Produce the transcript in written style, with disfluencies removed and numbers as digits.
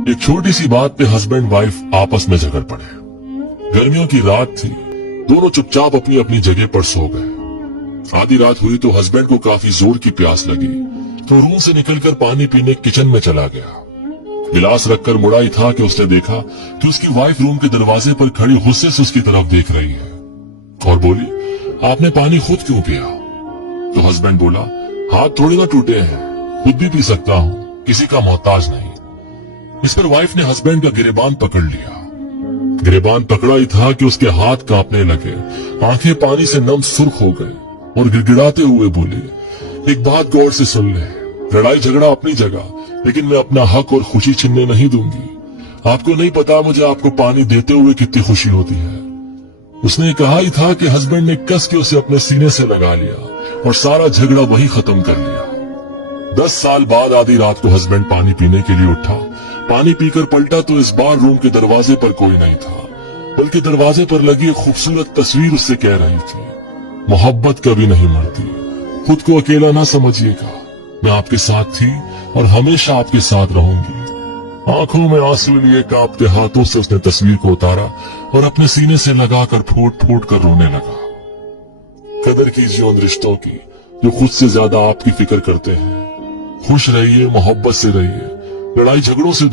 एक छोटी सी बात पे हस्बैंड वाइफ आपस में झगड़ पड़े। गर्मियों की रात थी, दोनों चुपचाप अपनी अपनी जगह पर सो गए। आधी रात हुई तो हस्बैंड को काफी जोर की प्यास लगी, तो रूम से निकलकर पानी पीने किचन में चला गया। गिलास रखकर मुड़ा ही था कि उसने देखा कि उसकी वाइफ रूम के दरवाजे पर खड़ी गुस्से से उसकी तरफ देख रही है और बोली, आपने पानी खुद क्यों पिया? तो हस्बैंड बोला, हाथ थोड़े ना टूटे हैं, खुद भी पी सकता हूँ, किसी का मोहताज नहीं। इस पर वाइफ ने हस्बैंड का गिरेबान पकड़ लिया। गिरेबान पकड़ा ही था कि उसके हाथ कांपने लगे, आंखें पानी से नम सुर्ख हो गई और गिड़गिड़ाते हुए बोले, एक बात गौर से सुन ले, लड़ाई झगड़ा अपनी जगह, लेकिन मैं अपना हक और खुशी छीनने नहीं दूंगी। आपको नहीं पता मुझे आपको पानी देते हुए कितनी खुशी होती है। उसने कहा ही था कि हस्बैंड ने कस के उसे अपने सीने से लगा लिया और सारा झगड़ा वही खत्म कर लिया। 10 साल बाद आधी रात को हस्बैंड पानी पीने के लिए उठा। पानी पीकर पलटा तो इस बार रूम के दरवाजे पर कोई नहीं था, बल्कि दरवाजे पर लगी एक खूबसूरत तस्वीर उससे कह रही थी, मोहब्बत कभी नहीं मरती, खुद को अकेला ना समझिएगा, मैं आपके साथ थी और हमेशा आपके साथ रहूंगी। आंखों में आंसू लिए कांपते हाथों से उसने तस्वीर को उतारा और अपने सीने से लगाकर फूट फूट कर रोने लगा। कदर कीजिए उन रिश्तों की जो खुद से ज्यादा आपकी फिक्र करते हैं। खुश रहिए, मोहब्बत से रहिए, लड़ाई झगड़ों से